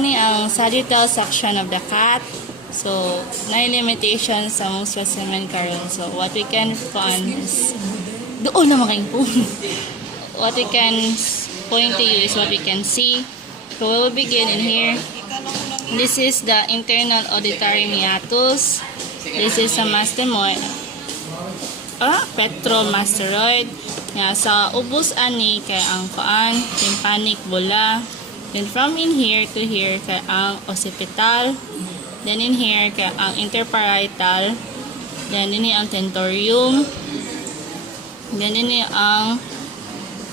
Ini ang sagittal section of the cat. So, na limitations sa mong specimen karon. So, what we can find is doon na makain po. What we can point to you is what we can see. So, we will begin in here. This is the internal auditory meatus. This is a mastoid. Petromastoid. Nga, sa ubos ani kay ang paan, tympanic bula. Then from in here to here kay ang occipital. Then in here kay ang interparietal. Then ini ang tentorium. Then ini ang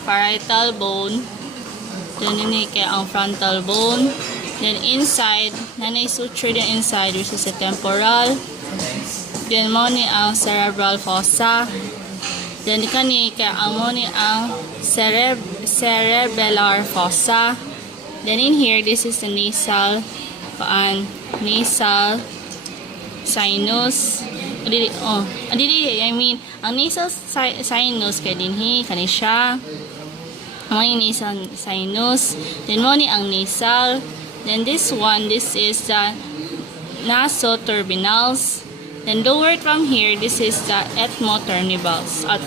parietal bone. Then ini kay ang frontal bone. Then inside, nanay suture din inside which is a temporal. Then mo ni ang cerebral fossa. Then kani kay ang mo ni ang cerebellar fossa. Then in here, this is the nasal nasal sinus. Ang nasal sinus kay dinhi kani siya. Ang nasal sinus. Then mo ni ang nasal. Then this one, this is the nasoturbinals. Then lower from here, this is the ethmoturbinals at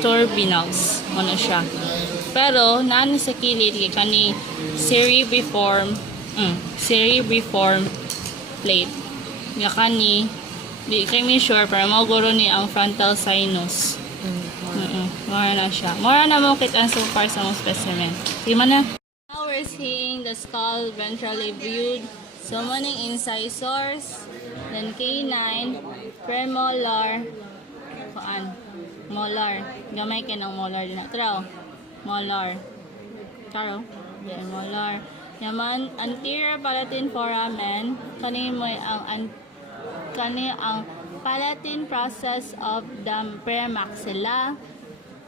turbinals. Ano siya? Pero nani sa kilid kay kani cerebriform plate. Nga kani di kami sure pero maguro ni ang frontal sinus. Mora na siya. Mora na mo kita so far sa mga specimen. Di man na. Now we're seeing the skull ventrally viewed. So maning incisors, then canine, premolar, molar. Gamay kay ng molar din na. Traw. Molar. Karo. Then molar. Yaman anterior palatine foramen kani mo ang palatine process of the premaxilla.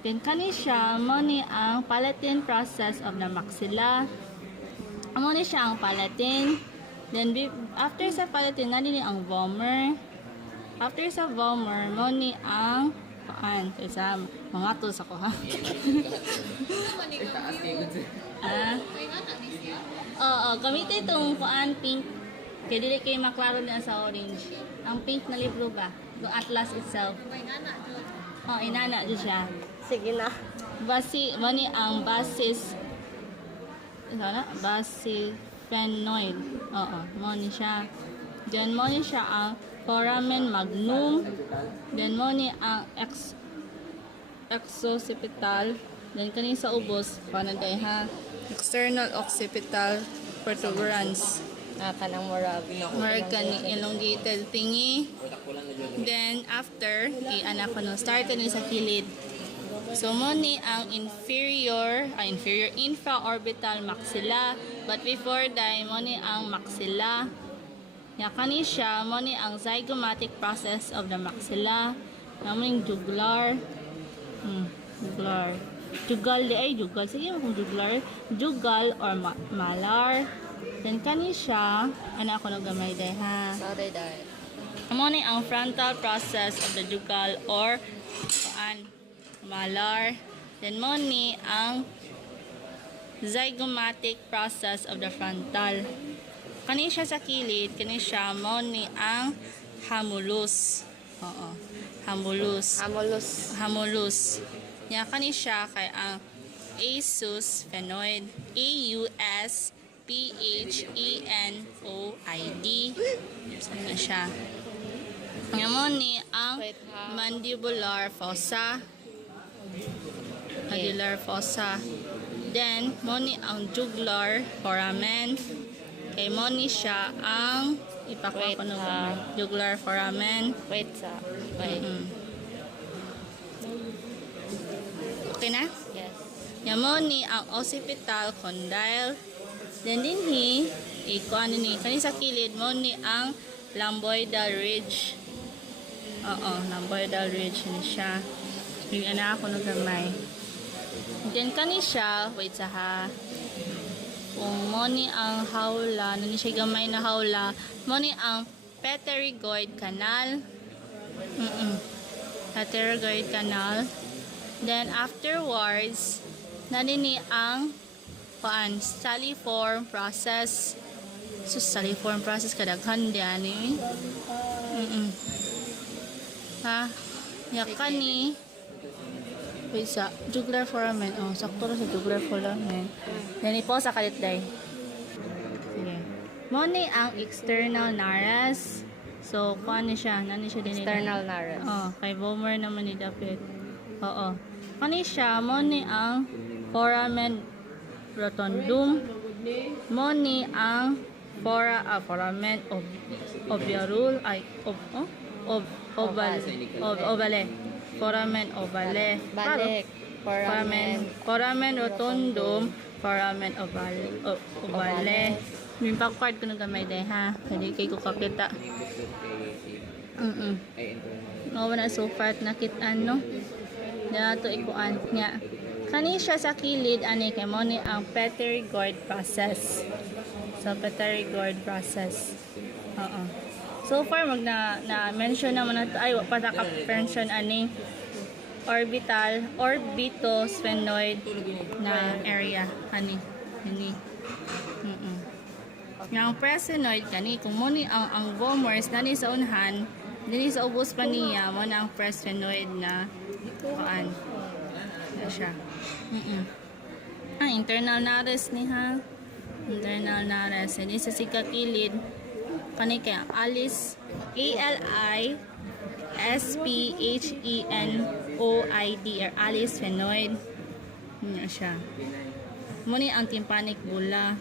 Then kani siya mo ni ang palatine process of the maxilla. Amo ni siya ang palatine. Then after sa palatine nani ni ang vomer. After sa vomer mo ni ang sa mga tools ako ha. Gamitin itong pink. Kaya dili kayo maklaro na sa orange. Ang pink na libro ba? Yung atlas itself. Inana dyan siya. Sige na. Mani ang basis phenoid. Mani siya. Then mani siya ang foramen magnum. Then mani ang exoccipital. Then kani sa ubos panaday ha. External occipital protuberance. Kanang morabi. Kani elongated thingy. Then after anak ko no start ni sa kilid. So mo ni ang infraorbital maxilla, but before that mo ni ang maxilla. Ya kani siya mo ni ang zygomatic process of the maxilla. Naming jugular. Jugal sige mo kung jugal or malar. Then kani siya ana ako nagamay day ha. Sorry dai. Amo ni ang frontal process of the jugal or malar. Then mo ni ang zygomatic process of the frontal. Kani siya sa kilid, kani siya mo ni ang hamulus. Hamulus. Ya kani siya kay ang asus phenoid. AUSPHENOID. Ano siya? Ngayon ni ang mandibular fossa. Then, mo ni ang jugular foramen. Kay mo ni siya ang ipakwa ko jugular foramen. Wait. Okay na? Yes. Yamo ni ang occipital condyle. Then dinhi kani sa kilid mo ni ang lambdoidal ridge. Lambdoidal ridge ni siya. Yung ana ako nagamay. Then kani siya, wait sa ha. Kung mo ni ang hawla, nani siya gamay na hawla, mo ni ang pterygoid canal. Pterygoid canal. Then afterwards, nani ni ang saliform process. So sa reform process kadaghan di ani. Ha? Yakan ni. Wait sa jugular foramen. Oh, sakto ra sa jugular foramen. Then ipo sa kalit day. Sige. Mo ni ang external nares. So, kuan ni siya, nani siya din External nares. Oh, kay Bomer naman ni David. Oo. Kani siya mo ni ang foramen rotundum. Mo ni ang foramen oviarul ay ovale. Foramen ovale. Balik. Foramen rotundum, foramen ovale. Yung part ko na gamay day ha. Hindi kay ko kapita. No, na so far nakit-an no. Dato ikuan nya. Kani siya sa kilid ani kay mo ni ang pterygoid process. So pterygoid process. Oo. So far na mention naman nato ay wa pa ka mention ani orbitosphenoid na area ani. Yang presenoid kani kung mo ni ang bomers nani sa unhan dili sa ubos pa niya mo na ang presenoid na kuan na siya. Internal nares ni ha. Internal nares ini sa sikakilid kani kay alis ALISPHENOID or alis phenoid niya siya. Mo ni ang tympanic bula.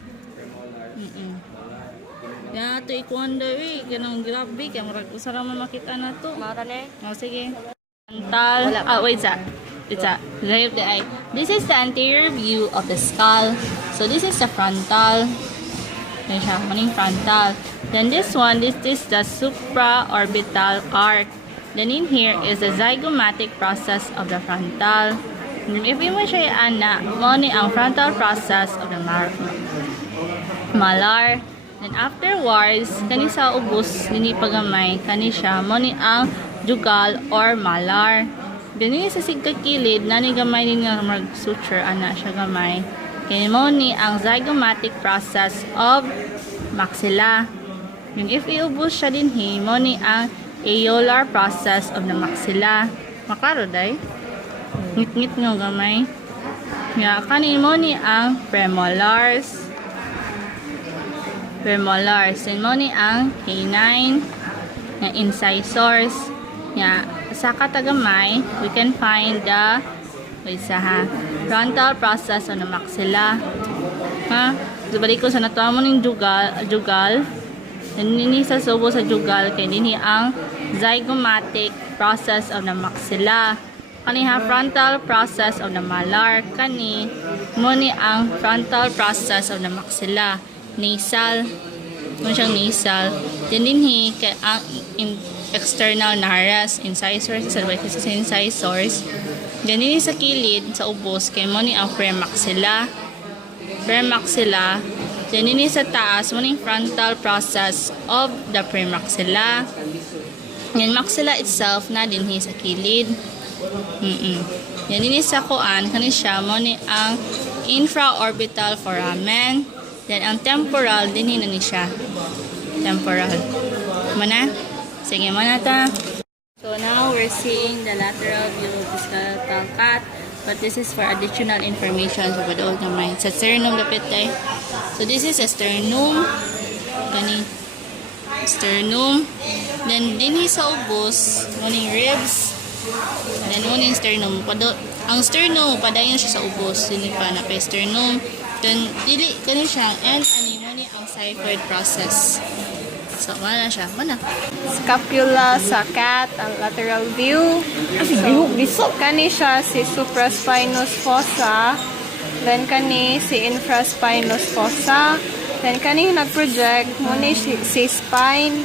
Ya to ikuan daw ganang grabe kay murag usara man makita na to. Mara ne? Oh sige. Frontal. Wait sa. It's a right the eye. This is the anterior view of the skull. So this is the frontal. Yan siya, maning frontal. Then this one, this is the supraorbital arc. Then in here is the zygomatic process of the frontal. If we mo siya ana, mo ni ang frontal process of the malar. Then afterwards, kani sa ubos, nini pagamay, kani siya, mo ni ang jugal or malar. Dini sa sigkakilid, nani gamay din nga mag-suture, ana siya gamay. Kaya mo ni ang zygomatic process of maxilla. Yung if iubos siya din mo ni ang aeolar process of the maxilla. Makaro day? Ngit-ngit nga gamay. Nga, kanin mo ni ang premolars. Then mo ni ang canine, nga incisors. Nga, sa katagamay, we can find the frontal process of the maxilla. Ha? So, balik ko sa natuwa mo ng jugal. Nini sa subo sa jugal, kaya nini ang zygomatic process of the maxilla. Kani ha, frontal process of the malar. Kani, mo ni ang frontal process of the maxilla. Nasal. Mo siyang nasal. Then dinhi, kaya ang external nares, incisors, sa incisors. Then din sa kilid, sa ubos, kay mo ni ang premaxilla. Then din sa taas, mo ni frontal process of the premaxilla. Then maxilla itself na dinhi sa kilid. Yan din sa kuan, kani siya, mo ni ang infraorbital foramen. Then ang temporal, dinhi na ni siya. Temporal. Mana? Sige mo na ta. So now we're seeing the lateral view of the skeletal cat. But this is for additional information sa badol naman. Sa sternum lapit tayo. So this is a sternum. Gani. Sternum. Then dinhi sa ubos, muning ribs. Then muning sternum. Ang sternum, padayon siya sa ubos. Dili pa na pa sternum. Then dili kani siyang and ani mo ni ang xiphoid process. So, mana siya? Mana? Scapula sa cat, ang lateral view. So, kani siya si supraspinous fossa. Then, kani si infraspinous fossa. Then, kani nag-project mo ni si spine.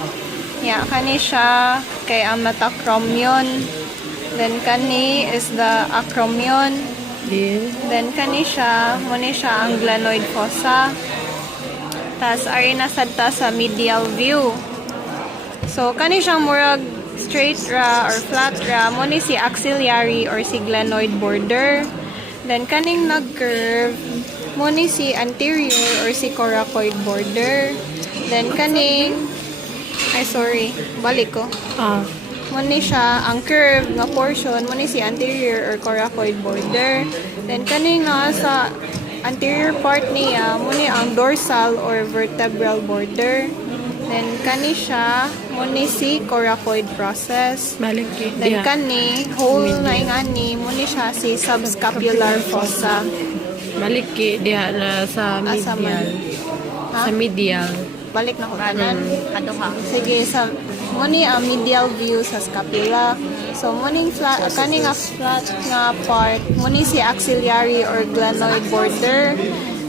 Yeah, kani siya kay ang metacromion. Then, kani is the acromion. Then, kani siya, mo ni siya ang glenoid fossa. Tas ari na sadta sa medial view. So kani siyang murag straight ra or flat ra mo ni si axillary or si glenoid border. Then kaning nag-curve mo ni si anterior or si coracoid border. Then kaning balik ko. Muni siya ang curve nga portion, muni si anterior or coracoid border. Then kaning sa anterior part niya, muni ang dorsal or vertebral border. Then kani siya, muni si coracoid process. Balik Then kani, whole na ingani, muni siya si subscapular fossa. Balik diha na sa Asa man? Sa medial. Balik na ko kanan. Sige, sa muni ang medial view sa scapula. So muni flat kani nga flat nga part, muni si axillary or glenoid border.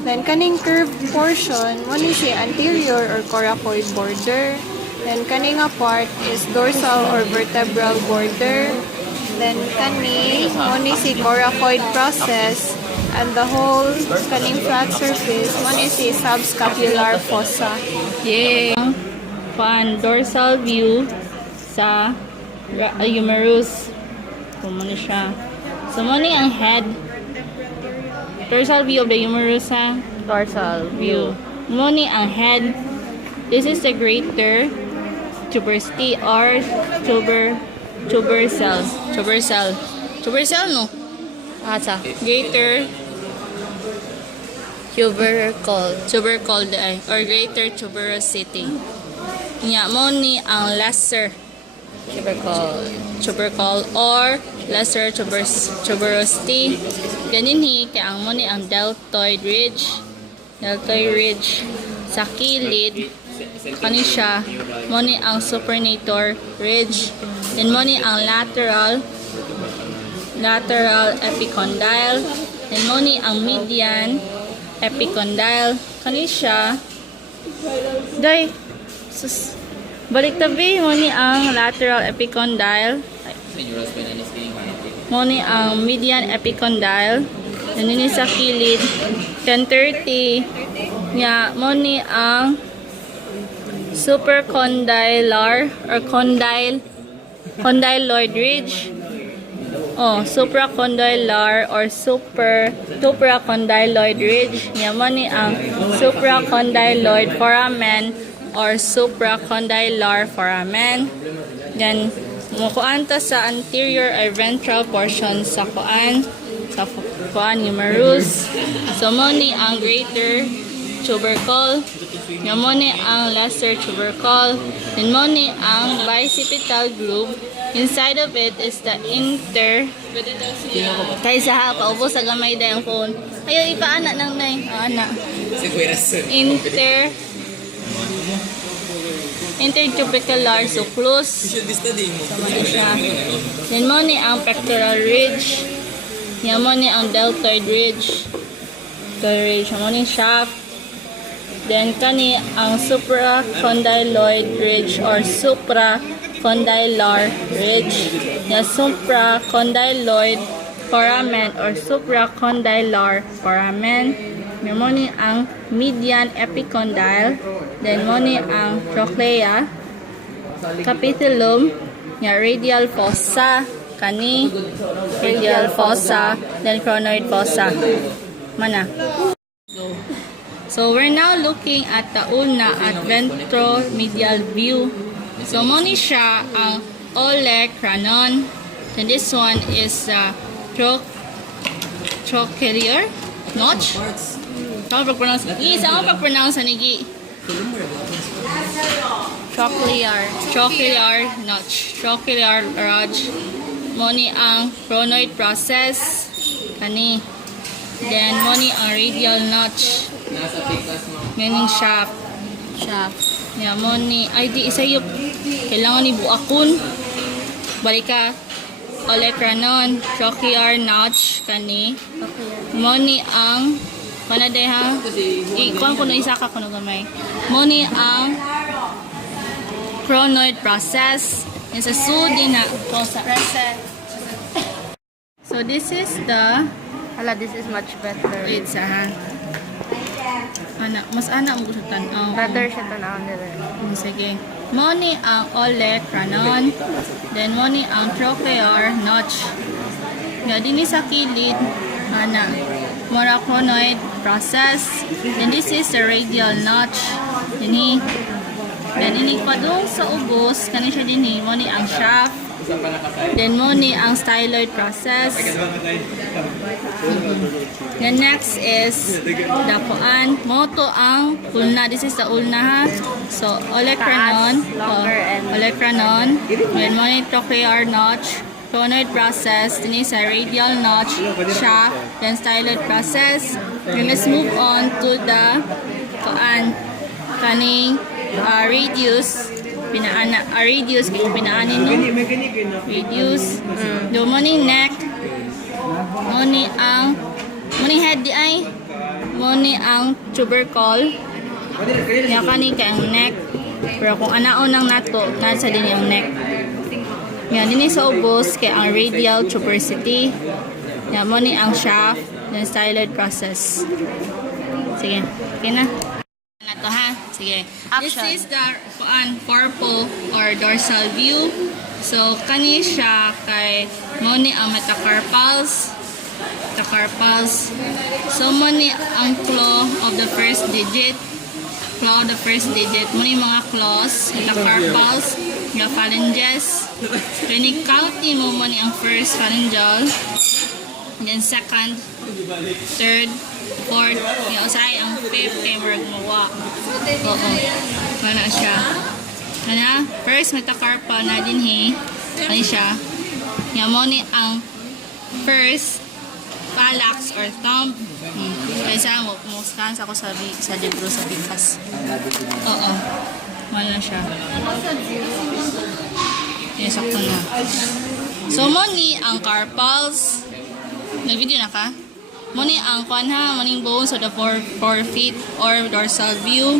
Then kaning curved portion, muni si anterior or coracoid border. Then kani nga part is dorsal or vertebral border. Then kani muni si coracoid process, and the whole kaning flat surface muni si subscapular fossa. Yay! Dorsal view sa humerus. So, muna siya. So, muna ang head. Dorsal view of the humerus ha. Dorsal View. Muna ang head. This is the greater tuberosity or tuber cells. Tuber cell no? Asa? Greater Tubercle. or greater tuberosity. Nya mo ni ang lesser tubercle or lesser tuberosity. Ganin kay ang mo ni ang deltoid ridge sa kilid kani siya mo ni ang supernator ridge. Then mo ni ang lateral epicondyle. Then mo ni ang median epicondyle kani siya day sus balik tabi mo ni ang lateral epicondyle, mo ni ang median epicondyle, nanini sa kilid 1030 nya mo ni ang supracondylar or condyloid ridge. Supracondylar or supracondyloid ridge. Yaman ni ang supracondyloid foramen or supracondylar foramen. Then, mukuan ta sa anterior or ventral portion sa kuan humerus. So, mo ni ang greater tubercle. Yaman ni ang lesser tubercle. Then, mo ni ang bicipital groove. Inside of it is the kaysa ha, paubos sa gamay na yung phone. Ayaw, ipaana nang nay. Ana. Intertubercular suclus. Sama na siya. Then mo ni ang pectoral ridge. Yan mo ni ang deltoid ridge. Mo ni shaft. Then kani ang supracondyloid ridge or supracondylar ridge. Yung supracondyloid foramen or supracondylar foramen. Yung mo ni ang median epicondyle. Then mo ni ang trochlea, capitulum, yung radial fossa, kani radial fossa, then chronoid fossa. Mana? So we're now looking at the ulna at ventromedial view. So mo ni siya ang olecranon. And this one is trochlear notch. Saan pag-pronounce nigi? Trochlear notch. Trochlear ridge. Mo ni ang chronoid process. Kani. Then mo ni ang radial notch. Meaning shaft. Yeah, mo ni ay di isayop. Kailangan ni buakon. Balik ka. Olecranon, trochlear notch kani. Mo ni ang panaday ha. Ikuan ko na isa ka kuno gamay. Mo ni ang chronoid process. Isa sudi na process. So this is the This is much better. it's mas ana mo gusto tan-aw. Better siya tanaw nila. Sige. Mo ni ang olecranon, then mo ni ang trochlear notch. Nga dinhi sa kilid ana. coraconoid process. Then this is the radial notch. Then ini padung sa ubos, kani siya dinhi, mo ni ang shaft. Then mo ni ang styloid process. Then next is the kuan, mo to ang ulna. This is the ulna ha. So olecranon, olecranon. Then mo ni trochlear notch, conoid process, then is a radial notch, shaft, then styloid process. Then let's move on to the kuan, kaning radius, radius kung pinaanin no? Radius. Do mo ni neck, mo ni ang head di ay, mo ni ang tubercle. Kaya kani kay ang neck. Pero kung anaon ang nato, nasa din yung neck. Yan din sa ubos kay ang radial tuberosity. Yan mo ni ang shaft, then styloid process. Sige, okay na. To ha. Sige. Action. This is the purple or dorsal view. So kani siya kay mo ni ang metacarpals. Metacarpals. So mo ni ang claw of the first digit. Claw of the first digit. Mo ni mga claws, metacarpals, yung phalanges. Then county mo ni ang first phalangeal. Then second, third, fourth, yung usay ang fifth kay murag mawa. Oo. Kana siya. Kana, first metacarpal na dinhi. Ano siya? Yung mo ni ang first phalanx or thumb. Kaysa mo, pumuskan ako sa libro sa bikas. Oo. Wala siya. Yes, sakto na. So, mo ni ang carpals. Nag-video na ka? Muni ang kuan ha, muning bones of the forefeet or dorsal view.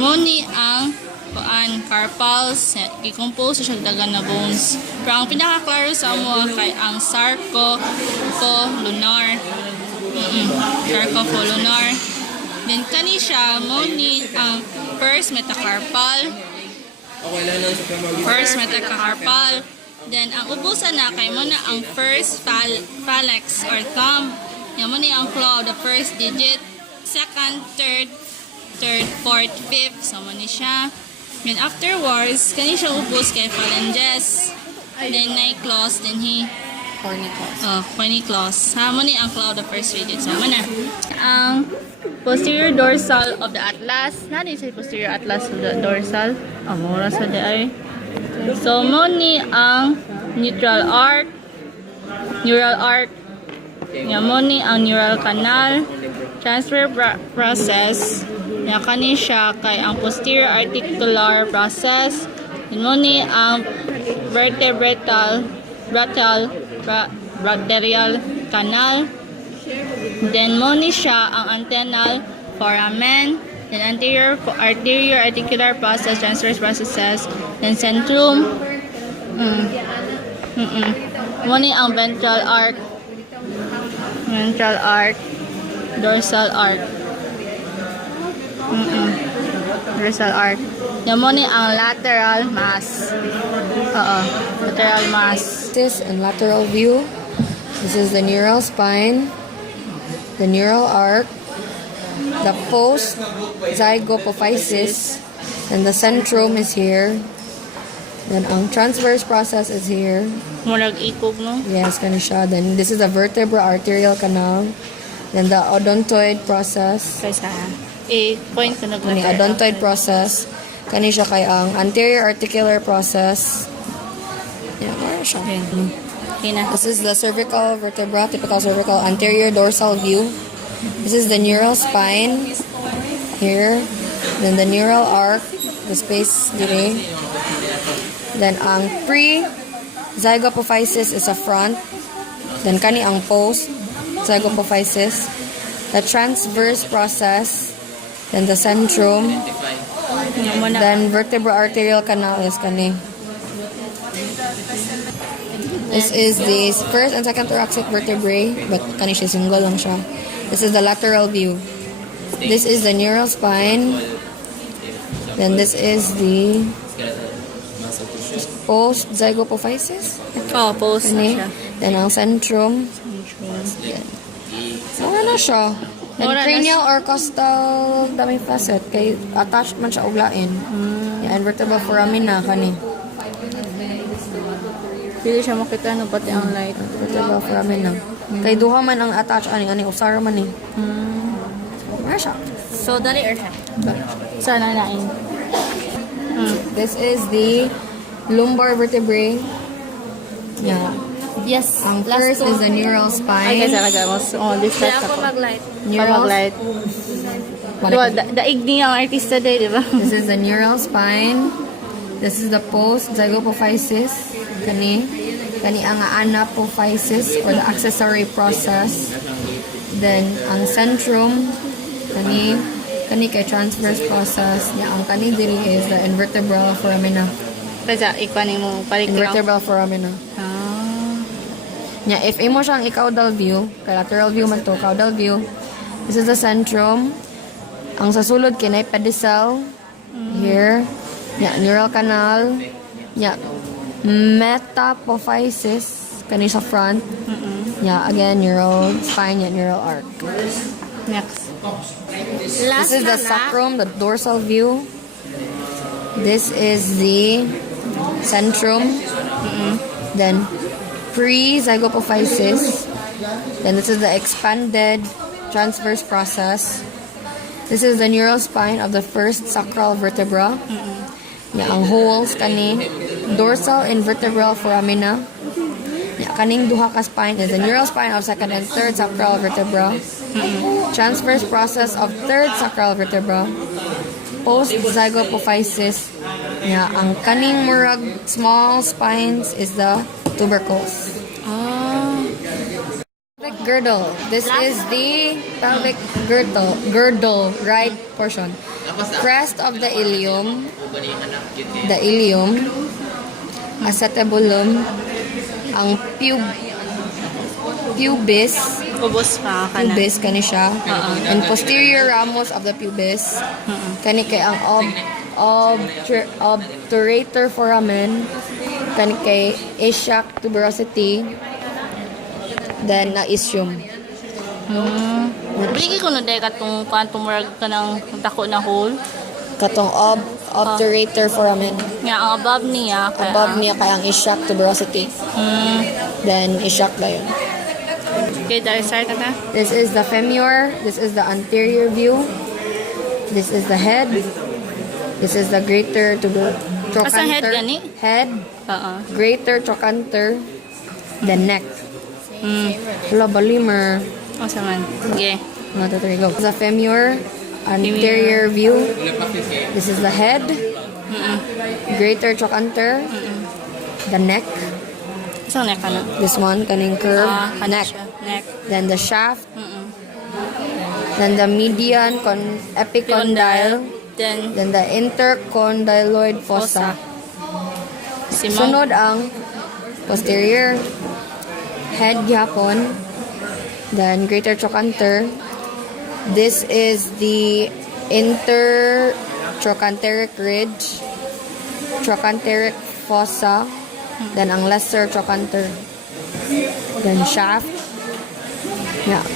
Muni ang kuan carpals, i-compose siya dagan na bones. Pero ang pinaka-klaro sa mo kay ang sarcopolunar. Sarcopolunar. Then kani siya muni ang first metacarpal. First metacarpal. Then ang ubusan na kay mo na ang first phalanx or thumb. Yan mo ni ang claw, the first digit, second, third, fourth, fifth. So, mo ni siya. Then, afterwards, kani siya ubos kay phalanges. Then, na claws, then Corny claws. Corny claws. Ha, mo ni ang claw, the first digit. So, mo na. Ang posterior dorsal of the atlas. Nani siya posterior atlas of the dorsal? Mura sa di ay. So, mo ni ang neural arc. Yan mo ni ang neural canal, transfer process, yan kani siya kay ang posterior articular process, yan mo ni ang vertebral canal, then mo ni siya ang antennal foramen, then anterior articular process, transverse processes, then centrum, mo ni ang ventral arc, dorsal arc. Dorsal arc. Yan mo ni ang lateral mass. Lateral mass. This and lateral view. This is the neural spine, the neural arc, the post zygopophysis, and the centrum is here. Then ang transverse process is here. Murag ikog no? Yes, kani siya. Then this is the vertebral arterial canal. Then the odontoid process. Kaysa point ko na Kani odontoid process. Kani siya kay ang anterior articular process. Yeah, wala siya. Okay na. This is the cervical vertebra, typical cervical anterior dorsal view. This is the neural spine here. Then the neural arc, the space dire. Then ang pre-zygopophysis is a front. Then kani ang post-zygopophysis. The transverse process. Then the centrum. Then vertebral arterial canal is kani. This is the first and second thoracic vertebrae, but kani siya single lang siya. This is the lateral view. This is the neural spine. Then this is the post-zygopophysis. Post na siya. Then ang centrum. Wala na na siya. And Mura na cranial or costal daming facet. Kay attached man siya uglain. Yan, vertebral foramina kani. Pili siya makita no pati ang light. Vertebral foramina. Kay duha man ang attached ani usara man ni. Mura siya. So, dali or sana nain. This is the lumbar vertebrae. Yeah. Yes. Ang first is the neural Ay, spine. kasi oh, this Kaya light ako ako. mag-light. Neural. Mag-light. Diba, daig niya ang artista day, di ba? This is the neural spine. This is the post zygopophysis. Kani ang anapophysis or the accessory process. Then ang centrum kani kay transverse process. Ang kani diri is the invertebral foramina. Kasi ikaw mo paliklang. Invertebral foramina. If imo siyang caudal view, kay lateral view man to, caudal view. This is the centrum. Ang sa sulod kinay pedicel. Here. Neural canal. Metapophysis kani sa front. Again, neural spine, neural arc. Next. This is the sacrum, the dorsal view. This is the centrum. Then pre-zygopophysis. Then this is the expanded transverse process. This is the neural spine of the first sacral vertebra. Ang holes kani dorsal invertebral foramina. Kaning duha ka spine is the neural spine of second and third sacral vertebra. Transverse process of third sacral vertebra. Post zygopophysis. Ang kaning murag small spines is the tubercles. Pelvic girdle. This is the pelvic girdle, right portion. Crest of the ilium, acetabulum, ang pubis, Ubos pa ka na. pubis kani siya, and posterior ramos of the pubis, kani kay ang obturator foramen, kani kay iliac tuberosity, then na ischium. Bili ko na dahil katong pantumurag ka ng dako na hole. Katong obturator foramen. Nga, ang above niya. Kaya, Above niya kay ang iliac tuberosity. Then iliac ba yun? Okay, dahil start na. This is the femur. This is the anterior view. This is the head. This is the greater trochanter. Asang head gani? Head. Greater trochanter. The neck. Hello, balimer. O saman. Sige. There you go. The femur. Anterior view. This is the head. Greater trochanter. The neck. Isang neck ka na. This one, kaning curve. Neck. Neck. Neck. Then the shaft. Then the median epicondyle. Then, Then the intercondyloid fossa. Simong. Sunod ang posterior head gyapon. Then greater trochanter. This is the intertrochanteric ridge. Trochanteric fossa. Then ang lesser trochanter. Then shaft.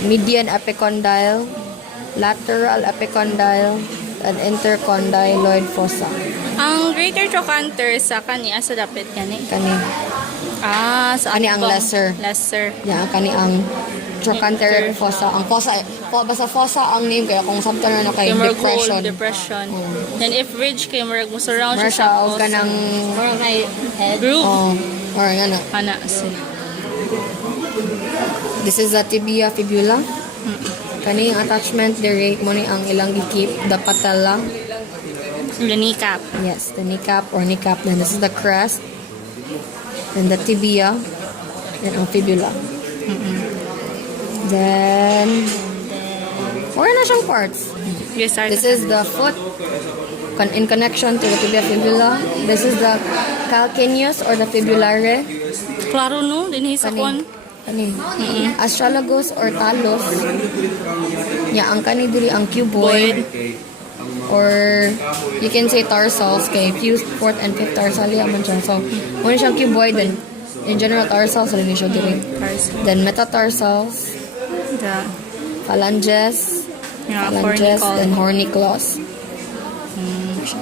Median epicondyle. Lateral epicondyle. And intercondyloid fossa. Ang greater trochanter sa kani asa dapat kani. Kani. Sa Kani ang atong lesser. Lesser. Kani ang trochanteric fossa. Ang fossa, basta fossa ang name kaya kung sabta na kay Kay murag depression. hole, depression. Then if ridge kay murag mo surround Mura siya siya o ganang murag kay groove. or ano. Ana si. This is the tibia fibula. Kani ang attachment diri mo ni ang ilang gikip the patella. The kneecap. Yes, the kneecap or kneecap. Then this is the crest. Then the tibia. Then ang fibula. Then wala na siyang parts. Yes, start. This is the foot in connection to the tibia fibula. This is the calcaneus or the fibulare. Klaro no, dinhi sa kon. Kani. Astragalus or talus. Ang kani diri ang cuboid. Or you can say tarsals kay fused fourth and fifth tarsalia man siya. So, muna siyang cuboid then in general tarsals rin siya diri. Then metatarsals, The phalanges, Yeah, phalanges, cornicle. and horny claws.